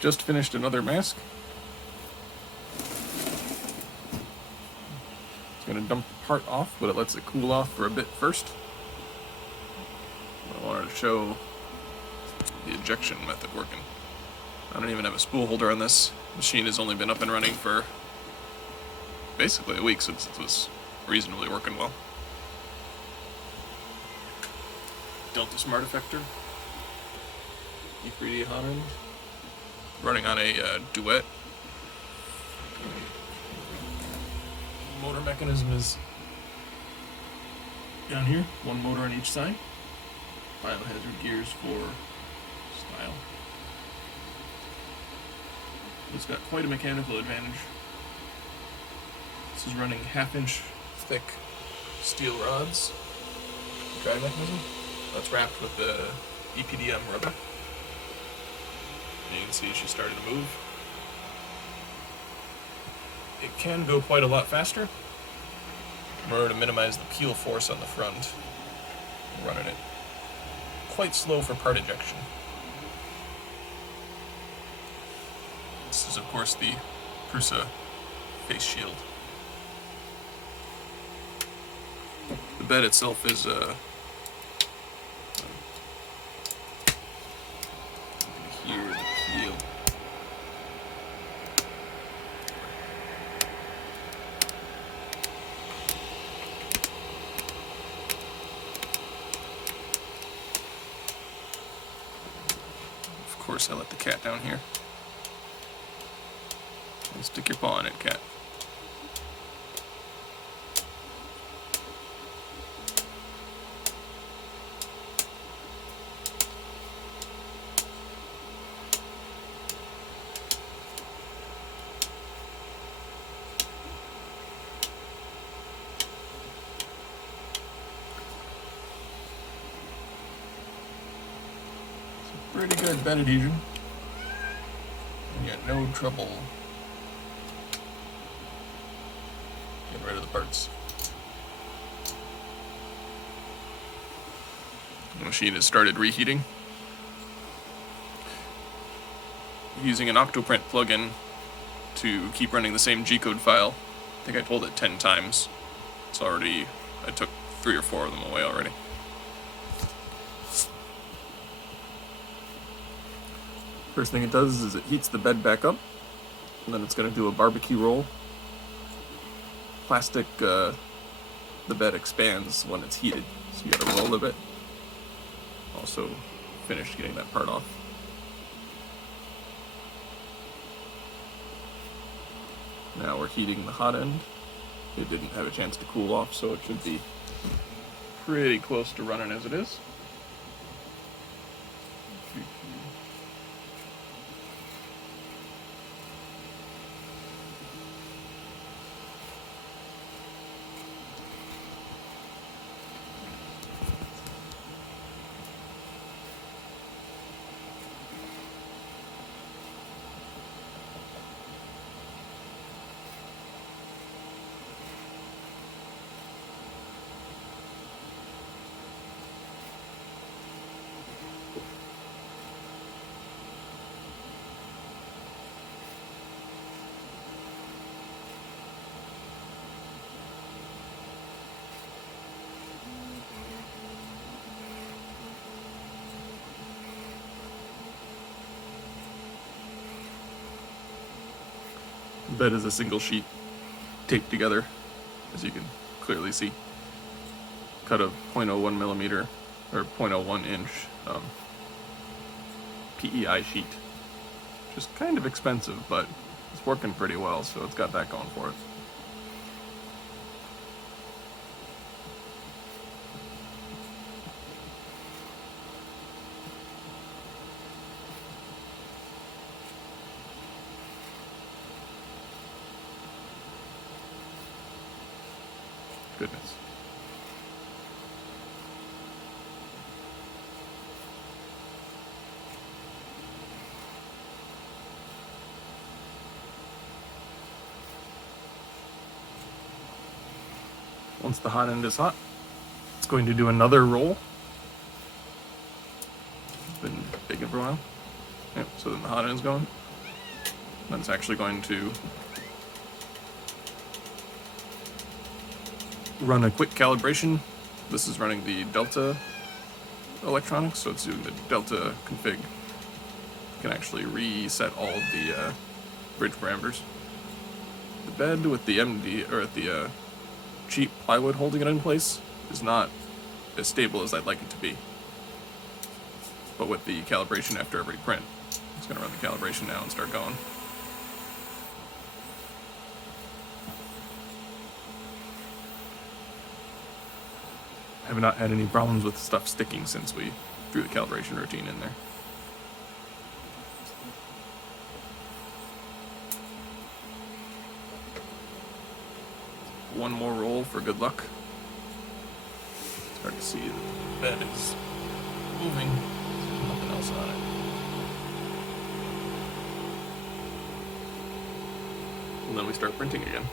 Just finished another mask. It's going to dump the part off, but it lets it cool off for a bit first. I wanted to show the ejection method working. I don't even have a spool holder on this. The machine has only been up and running for basically a week since it was reasonably working well. Delta Smart Effector, E3D hot end, running on a Duet. Motor mechanism is down here, one motor on each side. Biohazard gears for style. It's got quite a mechanical advantage. This is running 1/2-inch thick steel rods. Drag mechanism. That's wrapped with the EPDM rubber. And you can see she started to move. It can go quite a lot faster. In order to minimize the peel force on the front, I'm running it quite slow for part ejection. This is, of course, the Prusa face shield. The bed itself is here, the peel. Of course, I let the cat down here. And stick your paw in it, cat. Pretty good bed adhesion. You got no trouble getting rid of the parts. The machine has started reheating. Using an Octoprint plugin to keep running the same G-code file. I think I told it 10 times. It's already, I took 3 or 4 of them away already. First thing it does is it heats the bed back up, and then it's going to do a barbecue roll. Plastic, the bed expands when it's heated, so you got to roll a bit. Also finished getting that part off. Now we're heating the hot end. It didn't have a chance to cool off, so it should be pretty close to running as it is. The bed is a single sheet taped together, as you can clearly see. Cut a 0.01 millimeter or 0.01 inch PEI sheet. Just kind of expensive, but it's working pretty well, so it's got that going for it. Goodness. Once the hot end is hot, it's going to do another roll. It's been baking for a while. Yep, so then the hot end's going. That's actually going to run a quick calibration. This is running the Delta electronics, so it's doing the Delta config. You can actually reset all of the bridge parameters. The bed with the MD, or the cheap plywood holding it in place, is not as stable as I'd like it to be. But with the calibration after every print, it's going to run the calibration now and start going. I have not had any problems with stuff sticking since we threw the calibration routine in there. One more roll for good luck. It's hard to see that the bed is moving. There's nothing else on it. And then we start printing again.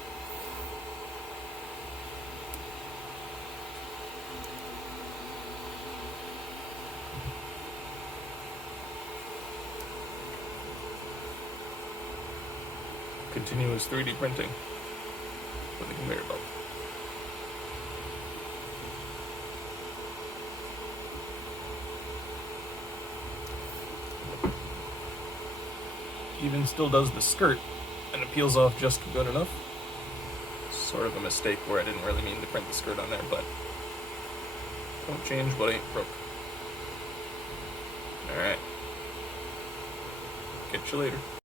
Continuous 3D printing with the conveyor belt. Even still does the skirt, and it peels off just good enough. Sort of a mistake where I didn't really mean to print the skirt on there, but don't change what ain't broke. Alright. Catch you later.